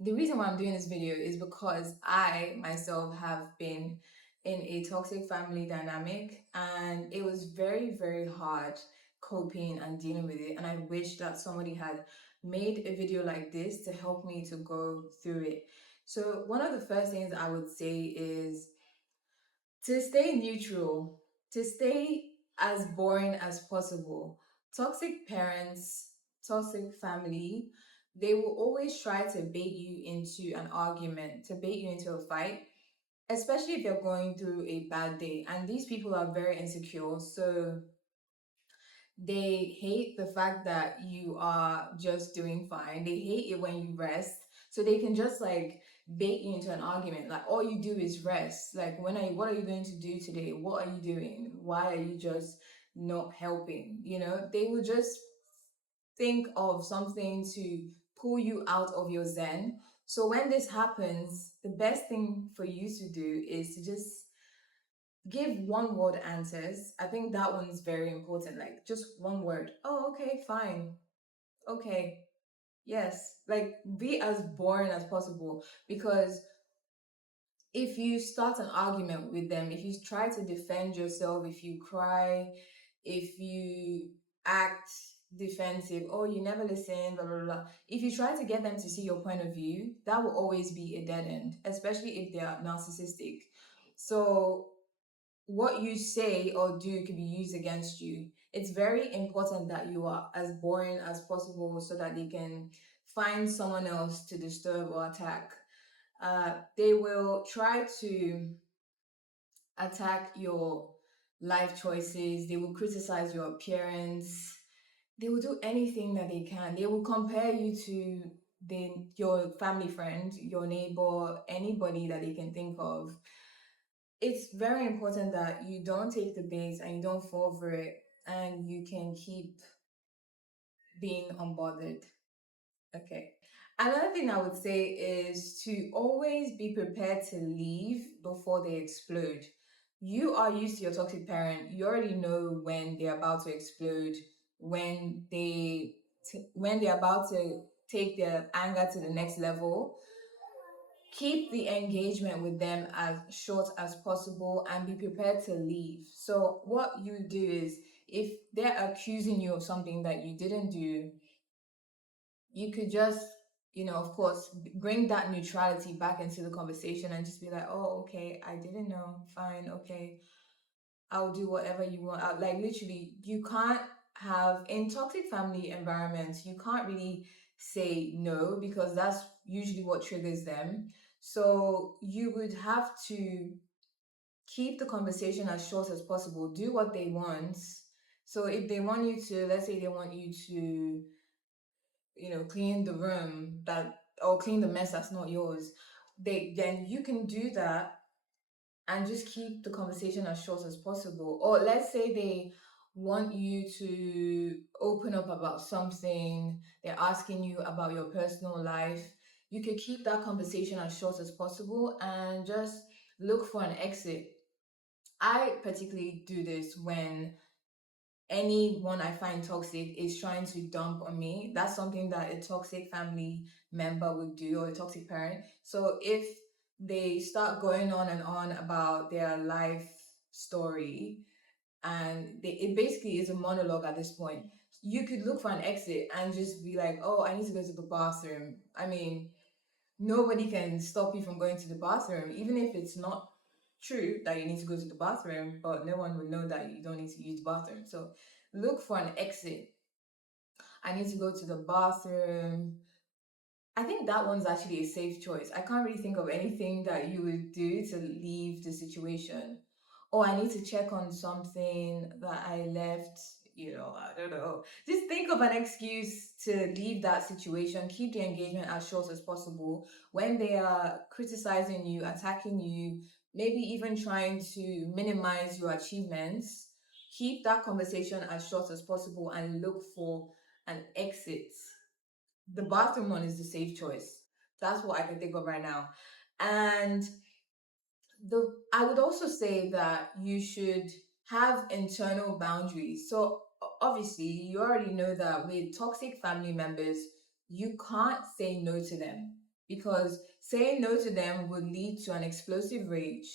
the reason why I'm doing this video is because I myself have been in a toxic family dynamic, and it was very, very hard coping and dealing with it. And I wish that somebody had made a video like this to help me to go through it. So, one of the first things I would say is to stay neutral, to stay as boring as possible. Toxic parents, toxic family, they will always try to bait you into an argument, to bait you into a fight, especially if you're going through a bad day. And these people are very insecure, so they hate the fact that you are just doing fine. They hate it when you rest. So they can just like bait you into an argument. Like all you do is rest. Like what are you going to do today? What are you doing? Why are you just not helping? They will just think of something to pull you out of your zen. So when this happens, the best thing for you to do is to just give one word answers. I think that one's very important. Like just one word. Oh, okay, fine. Okay. Yes. Like be as boring as possible, because if you start an argument with them, if you try to defend yourself, if you cry, if you act defensive, oh, you never listen, blah, blah, blah. If you try to get them to see your point of view, that will always be a dead end, especially if they are narcissistic. So what you say or do can be used against you. It's very important that you are as boring as possible so that they can find someone else to disturb or attack. They will try to attack your life choices, they will criticize your appearance, they will do anything that they can. They will compare you to your family friend, your neighbor, anybody that they can think of. It's very important that you don't take the bait and you don't fall for it, and you can keep being unbothered. Okay. Another thing I would say is to always be prepared to leave before they explode. You are used to your toxic parent. You already know when they're about to explode, when they're about to take their anger to the next level. Keep the engagement with them as short as possible and be prepared to leave. So what you do is, if they're accusing you of something that you didn't do, you could just, of course, bring that neutrality back into the conversation and just be like, oh, okay, I didn't know, fine, okay, I'll do whatever you want. Like literally, you can't have, in toxic family environments, you can't really say no, because that's usually what triggers them. So you would have to keep the conversation as short as possible. Do what they want. So if they want you to, let's say they want you to, clean the room that, or clean the mess that's not yours, then you can do that and just keep the conversation as short as possible. Or let's say they want you to open up about something, they're asking you about your personal life, you could keep that conversation as short as possible and just look for an exit. I particularly do this when anyone I find toxic is trying to dump on me. That's something that a toxic family member would do, or a toxic parent. So if they start going on and on about their life story, and it basically is a monologue at this point, you could look for an exit and just be like, oh, I need to go to the bathroom. I mean, nobody can stop you from going to the bathroom, even if it's not true that you need to go to the bathroom, but no one would know that you don't need to use the bathroom. So look for an exit. I need to go to the bathroom. I think that one's actually a safe choice. I can't really think of anything that you would do to leave the situation. Oh, I need to check on something that I left. I don't know. Just think of an excuse to leave that situation. Keep the engagement as short as possible. When they are criticizing you, attacking you, maybe even trying to minimize your achievements, keep that conversation as short as possible and look for an exit. The bathroom one is the safe choice. That's what I can think of right now. And I would also say that you should have internal boundaries. So obviously, you already know that with toxic family members, you can't say no to them. because saying no to them would lead to an explosive rage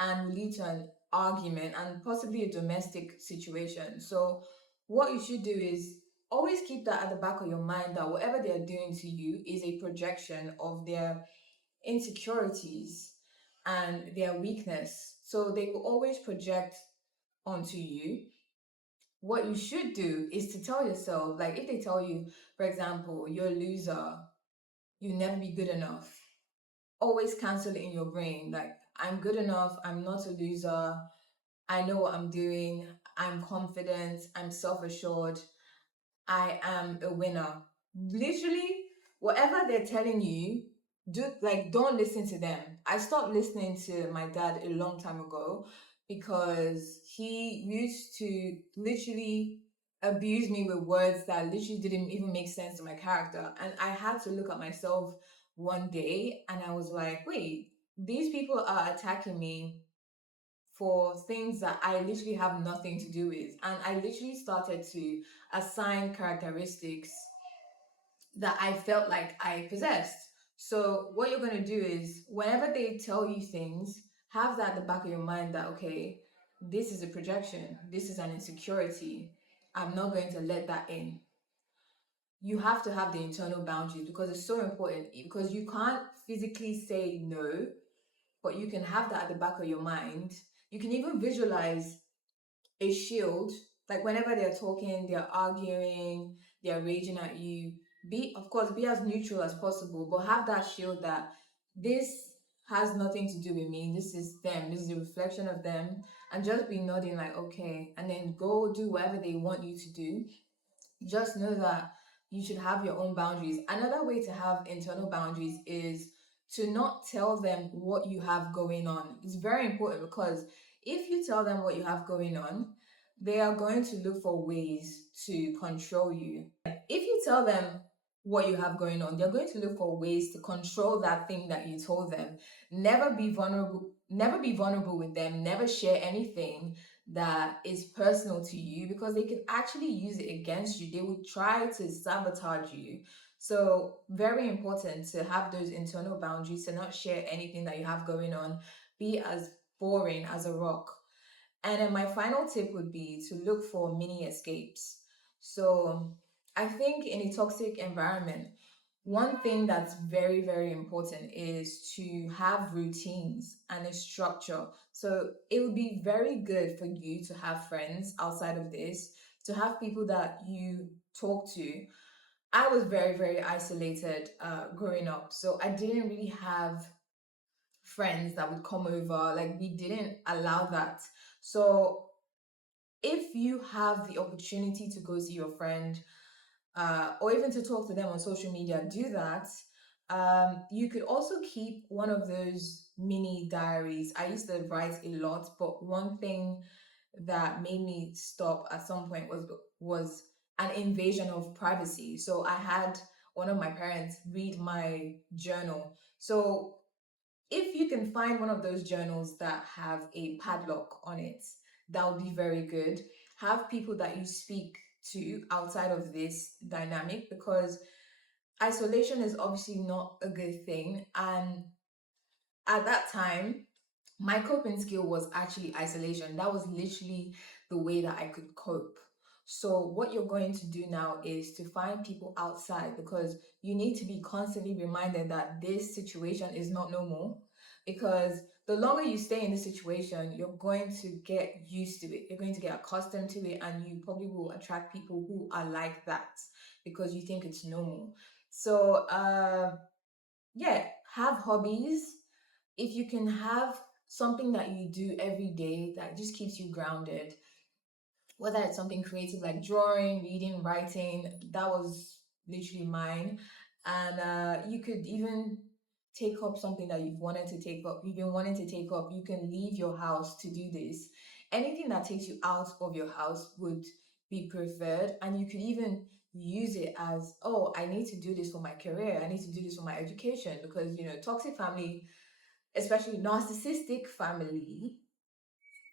and will lead to an argument and possibly a domestic situation. So, what you should do is always keep that at the back of your mind that whatever they're doing to you is a projection of their insecurities and their weakness. So, they will always project onto you. What you should do is to tell yourself, like if they tell you, for example, you're a loser, you'll never be good enough, always cancel it in your brain. Like, I'm good enough, I'm not a loser, I know what I'm doing, I'm confident, I'm self assured, I am a winner. Literally, whatever they're telling you, don't listen to them. I stopped listening to my dad a long time ago because he used to literally abuse me with words that literally didn't even make sense to my character. And I had to look at myself one day and I was like, wait, these people are attacking me for things that I literally have nothing to do with. And I literally started to assign characteristics that I felt like I possessed. So, what you're going to do is, whenever they tell you things, have that at the back of your mind that, okay, this is a projection, this is an insecurity. I'm not going to let that in. You have to have the internal boundaries because it's so important, because you can't physically say no, but you can have that at the back of your mind. You can even visualize a shield, like whenever they're talking, they're arguing, they're raging at you. Be, of course, be as neutral as possible, but have that shield that this has nothing to do with me. This is them. This is a reflection of them. And just be nodding like, okay, and then go do whatever they want you to do. Just know that you should have your own boundaries. Another way to have internal boundaries is to not tell them what you have going on. It's very important because if you tell them what you have going on, they are going to look for ways to control you. If you tell them what you have going on, they're going to look for ways to control that thing that you told them. Never be vulnerable with them, never share anything that is personal to you because they can actually use it against you. They will try to sabotage you. So, very important to have those internal boundaries, to not share anything that you have going on. Be as boring as a rock. And then my final tip would be to look for mini escapes. So, I think in a toxic environment, one thing that's very, very important is to have routines and a structure. So it would be very good for you to have friends outside of this, to have people that you talk to. I was very, very isolated growing up. So I didn't really have friends that would come over. Like, we didn't allow that. So if you have the opportunity to go see your friend, or even to talk to them on social media, do that. You could also keep one of those mini diaries. I used to write a lot, but one thing that made me stop at some point was an invasion of privacy. So I had one of my parents read my journal. So if you can find one of those journals that have a padlock on it, that would be very good. Have people that you speak to outside of this dynamic, because isolation is obviously not a good thing. And at that time, my coping skill was actually isolation. That was literally the way that I could cope. So, what you're going to do now is to find people outside, because you need to be constantly reminded that this situation is not normal. Because the longer you stay in this situation, you're going to get used to it, you're going to get accustomed to it, and you probably will attract people who are like that because you think it's normal. So, yeah, have hobbies. If you can have something that you do every day that just keeps you grounded, whether it's something creative like drawing, reading, writing, that was literally mine. And you could even take up something that you've been wanting to take up. You can leave your house to do this. Anything that takes you out of your house would be preferred. And you could even use it as, oh, I need to do this for my career, I need to do this for my education, because toxic family, especially narcissistic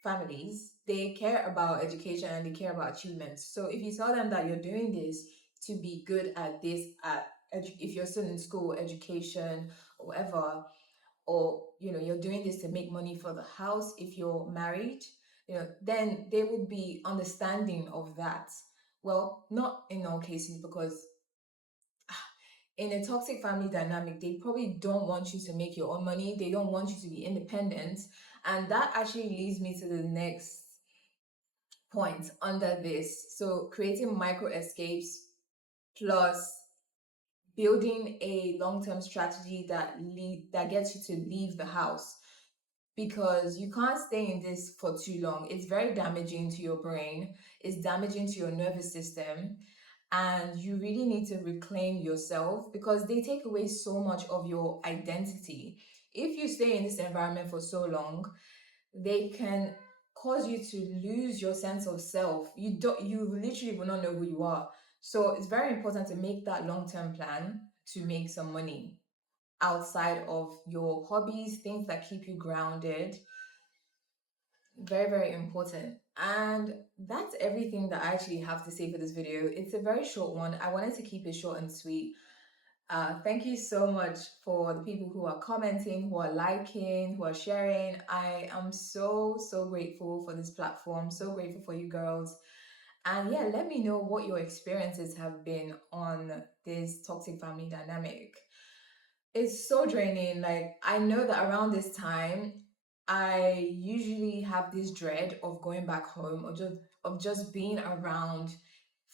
families, they care about education and they care about achievements. So if you tell them that you're doing this to be good at this, at if you're still in school, education, or whatever, or you're doing this to make money for the house, if you're married, then they would be understanding of that. Well, not in all cases, because in a toxic family dynamic, they probably don't want you to make your own money. They don't want you to be independent. And that actually leads me to the next point under this. So creating micro escapes plus building a long-term strategy that gets you to leave the house, because you can't stay in this for too long. It's very damaging to your brain, it's damaging to your nervous system, and you really need to reclaim yourself because they take away so much of your identity. If you stay in this environment for so long, they can cause you to lose your sense of self. You literally will not know who you are. So it's very important to make that long-term plan to make some money outside of your hobbies, things that keep you grounded. Very, very important. And that's everything that I actually have to say for this video. It's a very short one. I wanted to keep it short and sweet. Thank you so much for the people who are commenting, who are liking, who are sharing. I am so, so grateful for this platform. So grateful for you girls. And yeah, let me know what your experiences have been on this toxic family dynamic. It's so draining. Like, I know that around this time, I usually have this dread of going back home, or just being around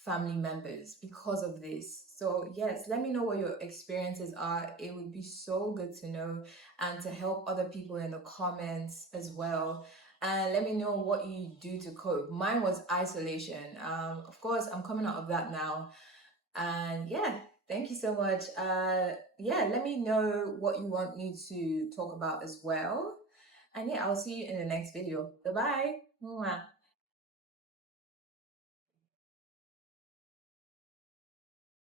family members because of this. So yes, let me know what your experiences are. It would be so good to know, and to help other people in the comments as well. And let me know what you do to cope. Mine was isolation. Of course, I'm coming out of that now. And yeah, thank you so much. Yeah, let me know what you want me to talk about as well. And yeah, I'll see you in the next video. Bye bye.